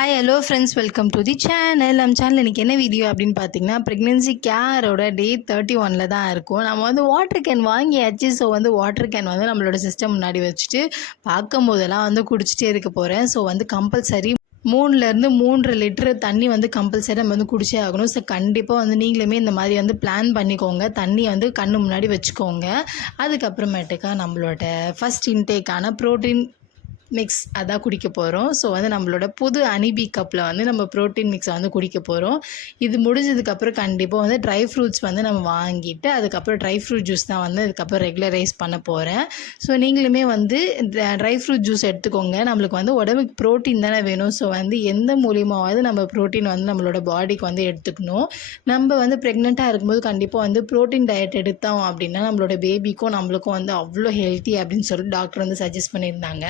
Hi hello friends, welcome to the channel. நம்ம channel இன்றைக்கி என்ன வீடியோ அப்படின்னு பார்த்தீங்கன்னா, ப்ரெக்னென்சி கேரோட டே 31 தான் இருக்கும். நம்ம வந்து வாட்டர் கேன் வாங்கியாச்சு. ஸோ வந்து வாட்டர் கேன் வந்து நம்மளோட சிஸ்டம் முன்னாடி வச்சுட்டு பார்க்கும் போதெல்லாம் வந்து குடிச்சிட்டே இருக்க போகிறேன். ஸோ வந்து கம்பல்சரி 3லேருந்து 3.5 லிட்டரு தண்ணி வந்து கம்பல்சரி நம்ம வந்து குடிச்சே ஆகணும். ஸோ கண்டிப்பாக வந்து நீங்களுமே இந்த மாதிரி வந்து பிளான் பண்ணிக்கோங்க. தண்ணியை வந்து கண்ணு முன்னாடி வச்சுக்கோங்க. அதுக்கப்புறமேட்டுக்கா நம்மளோட ஃபஸ்ட் இன்டேக்கான ப்ரோட்டீன் மிக்ஸ் அதான் குடிக்க போகிறோம். ஸோ வந்து நம்மளோட புது அனிபி கப்பில் வந்து நம்ம ப்ரோட்டீன் மிக்ஸை வந்து குடிக்க போகிறோம். இது முடிஞ்சதுக்கப்புறம் கண்டிப்பாக வந்து ட்ரை ஃப்ரூட்ஸ் வந்து நம்ம வாங்கிட்டு அதுக்கப்புறம் ட்ரை ஃப்ரூட் ஜூஸ் தான் வந்து அதுக்கப்புறம் ரெகுலரைஸ் பண்ண போகிறேன். ஸோ நீங்களுமே வந்து ட்ரை ஃப்ரூட் ஜூஸ் எடுத்துக்கோங்க. நம்மளுக்கு வந்து உடம்புக்கு ப்ரோட்டீன் தானே வேணும். ஸோ வந்து எந்த மூலியமாவது நம்ம ப்ரோட்டீன் வந்து நம்மளோட பாடிக்கு வந்து எடுத்துக்கணும். நம்ம வந்து ப்ரெக்னெண்ட்டாக இருக்கும்போது கண்டிப்பாக வந்து ப்ரோட்டீன் டயட் எடுத்தோம் அப்படின்னா நம்மளோட பேபிக்கும் நம்மளுக்கும் வந்து அவ்வளோ ஹெல்த்தி அப்படின்னு சொல்லிட்டு டாக்டர் வந்து சஜஸ்ட் பண்ணியிருந்தாங்க.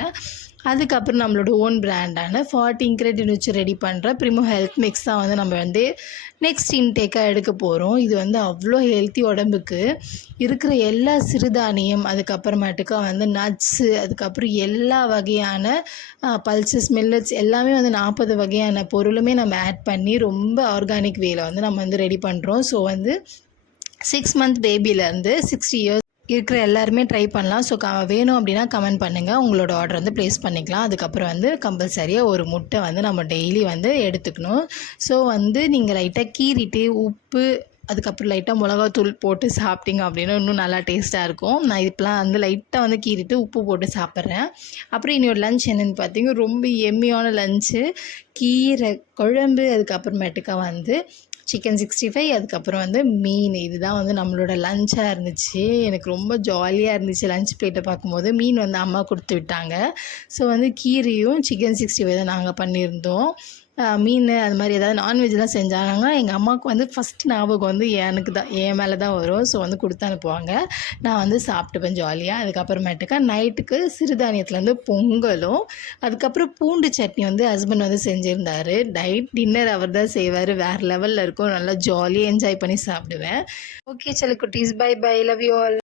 அதுக்கப்புறம் நம்மளோட ஓன் பிராண்டான 40 இன்க்ரீடியன்ட் வச்சு ரெடி பண்ணுற ப்ரிமோ ஹெல்த் மிக்ஸ் தான் வந்து நம்ம வந்து நெக்ஸ்ட் இன்டேக்காக எடுக்க போகிறோம். இது வந்து அவ்வளோ ஹெல்த்தி உடம்புக்கு. இருக்கிற எல்லா சிறுதானியம், அதுக்கப்புறமேட்டுக்கா வந்து நட்ஸு, அதுக்கப்புறம் எல்லா வகையான பல்சஸ், மில்லட்ஸ் எல்லாமே வந்து 40 வகையான பொருளுமே நம்ம ஆட் பண்ணி ரொம்ப ஆர்கானிக் வேல வந்து நம்ம வந்து ரெடி பண்ணுறோம். ஸோ வந்து 6 மந்த் பேபிலேருந்து 60 இயர்ஸ் இருக்கிற எல்லாருமே ட்ரை பண்ணலாம். ஸோ வேணும் அப்படின்னா கமெண்ட் பண்ணுங்கள். உங்களோட ஆர்டர் வந்து ப்ளேஸ் பண்ணிக்கலாம். அதுக்கப்புறம் வந்து கம்பல்சரியாக ஒரு முட்டை வந்து நம்ம டெய்லி வந்து எடுத்துக்கணும். ஸோ வந்து நீங்கள் லைட்டாக கீறிட்டு உப்பு அதுக்கப்புறம் லைட்டாக மிளகாத்தூள் போட்டு சாப்பிட்டீங்க அப்படின்னா இன்னும் நல்லா டேஸ்ட்டாக இருக்கும். நான் இப்போலாம் வந்து லைட்டாக வந்து கீறிட்டு உப்பு போட்டு சாப்பிட்றேன். அப்புறம் இன்னொரு லன்ச் என்னென்னு பார்த்தீங்கன்னா ரொம்ப எம்மியான லன்ச்சு, கீரை குழம்பு, அதுக்கப்புறமேட்டுக்கா வந்து சிக்கன் 65, அதுக்கப்புறம் வந்து மீன். இதுதான் வந்து நம்மளோட லஞ்சாக இருந்துச்சு. எனக்கு ரொம்ப ஜாலியாக இருந்துச்சு லஞ்ச் பிளேட்டை பார்க்கும்போது. மீன் வந்து அம்மா கொடுத்து விட்டாங்க. ஸோ வந்து கீரையும் சிக்கன் 65 தான் நாங்கள் பண்ணியிருந்தோம். மீன் அது மாதிரி ஏதாவது நான்வெஜ்லாம் செஞ்சாங்கன்னா எங்கள் அம்மாவுக்கு வந்து ஃபஸ்ட் ஞாபகம் வந்து எனக்கு தான், என் மேலே தான் வரும். ஸோ வந்து கொடுத்து அனுப்புவாங்க. நான் வந்து சாப்பிட்டுப்பேன் ஜாலியாக. அதுக்கப்புறமேட்டுக்கா நைட்டுக்கு சிறுதானியத்துலேருந்து பொங்கலும் அதுக்கப்புறம் பூண்டு சட்னி வந்து ஹஸ்பண்ட் வந்து செஞ்சுருந்தார். டின்னர் அவர் தான் செய்வார். வேறு லெவலில் இருக்கும். நல்லா ஜாலியாக என்ஜாய் பண்ணி சாப்பிடுவேன். ஓகே சலோ குட்டீஸ், bye bye, love you all.